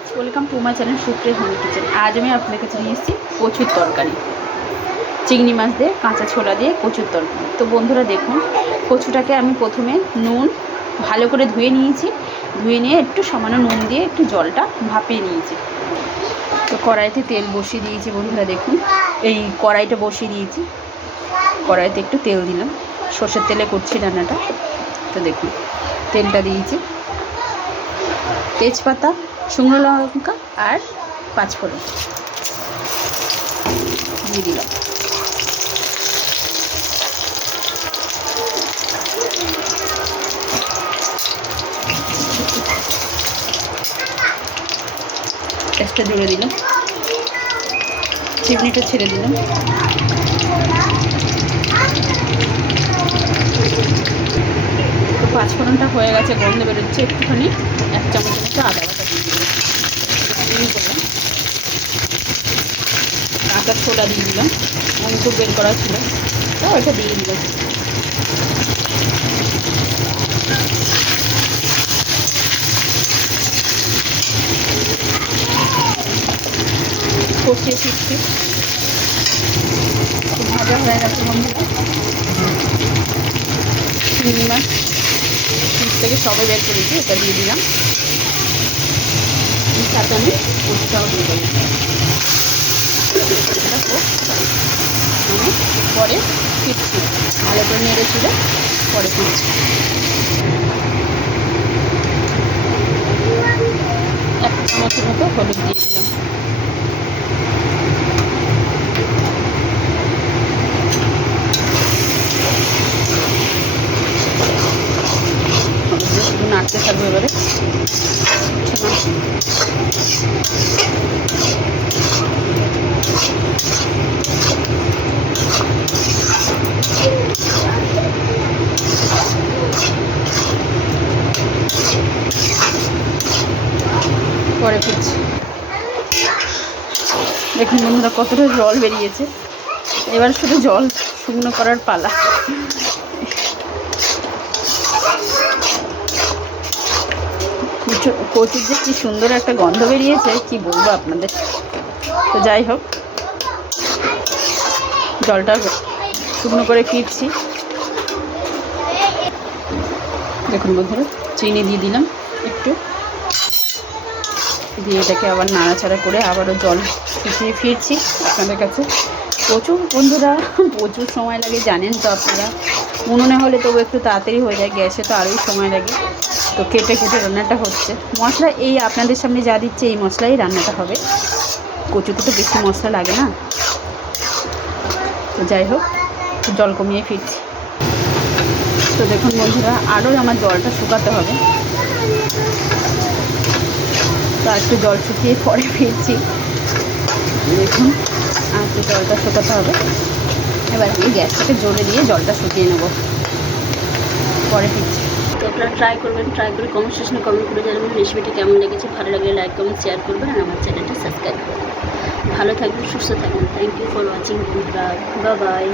Friends, welcome to my channel Supriya home kitchen. আজ আমি আপনাদের কাছে নিয়ে এসেছি কচুর তরকারি, চিংড়ি মাছ দিয়ে কাঁচা ছোলা দিয়ে কচুর তরকারি। তো বন্ধুরা দেখুন, কচুটাকে আমি প্রথমে নুন ভালো করে ধুয়ে নিয়েছি। ধুয়ে নিয়ে একটু সামান্য নুন দিয়ে একটু জলটা ভাপিয়ে নিয়েছি। তো কড়াইতে তেল বসিয়ে দিয়েছি বন্ধুরা, দেখুন এই কড়াইটা বসিয়ে দিয়েছি। কড়াইতে একটু তেল দিলাম, সর্ষের তেলে করছি রান্নাটা। তো দেখুন তেলটা দিয়েছি, তেজপাতা, শুকনো লঙ্কা আর পাঁচফোড়ন দিয়ে দিলাম। গ্যাসটা জুড়ে দিলাম, চিমনিটা ছেড়ে দিলাম। তো পাঁচফোড়নটা হয়ে গেছে, গন্ধ বেরোচ্ছে, একটুখানি 1 চামচের মতো আদা বাটা দিয়ে দিলাম। করলাম, কাঁচা ছোলা দিয়ে দিলাম, অঙ্কুর বের করা ছিল, তো ওইটা দিয়ে দিলাম। কষিয়ে ফিরছি, ভাজা হয়ে গেছে বন্ধুরা। চিংড়ি মাছ ফ্রিজ থেকে সবে বের করেছি, এটা দিয়ে দিলাম। সাথে আমি কচুটাও দিয়ে দেবো। আমি পরে ফিরছি, ভালো করে নেড়ে ছিল, পরে ফিরছি। 1 চামচের মতো হলুদ দিয়ে দিলাম। শুধু নাড়তে থাকবে এবারে। পরে ফিরছি। দেখুন বন্ধুরা কতটা জল বেরিয়েছে, এবার শুধু জল শুকনো করার পালা। কচুর যে কি সুন্দর একটা গন্ধ বেরিয়েছে, কি বলবো আপনাদের। তো যাই হোক, জলটা শুকনো করে ফিরছি। দেখুন বন্ধুরা, চিনি দিয়ে দিলাম একটু, দিয়ে এটাকে আবার নাড়াচাড়া করে আবারও জল শুকিয়ে ফিরছি আপনাদের কাছে। প্রচুর বন্ধুরা, প্রচুর সময় লাগে জানেন তো আপনারা। উনুনে হলে তবু একটু তাড়াতাড়ি হয়ে যায়, গ্যাসে তো আরোই সময় লাগে। তো কেটে কেটে রান্নাটা হচ্ছে। মশলা এই আপনাদের সামনে যা দিচ্ছে এই মশলাই রান্নাটা হবে। কচুতে তো বেশি মশলা লাগে না। তো যাই হোক, জল কমিয়ে ফিরছি। তো দেখুন বন্ধুরা, আরও আমার জলটা শুকাতে হবে। তো একটু জল শুকিয়ে পরে ফিরছি। দেখুন আর একটু জলটা শুকাতে হবে। এবার আমি গ্যাসটাকে জ্বলে দিয়ে জলটা শুকিয়ে নেব, পরে ফিরছি। তো আপনারা ট্রাই করবেন, ট্রাই করে কমেন্ট সেকশনে কমেন্ট করে জানাবেন রেসিপিটি কেমন লেগেছে। ভালো লাগলে লাইক কমেন্ট শেয়ার করবেন আর আমার চ্যানেলটা সাবস্ক্রাইব করবেন। ভালো থাকবেন, সুস্থ থাকবেন। থ্যাংক ইউ ফর ওয়াচিং বন্ধুরা, বাই বাই।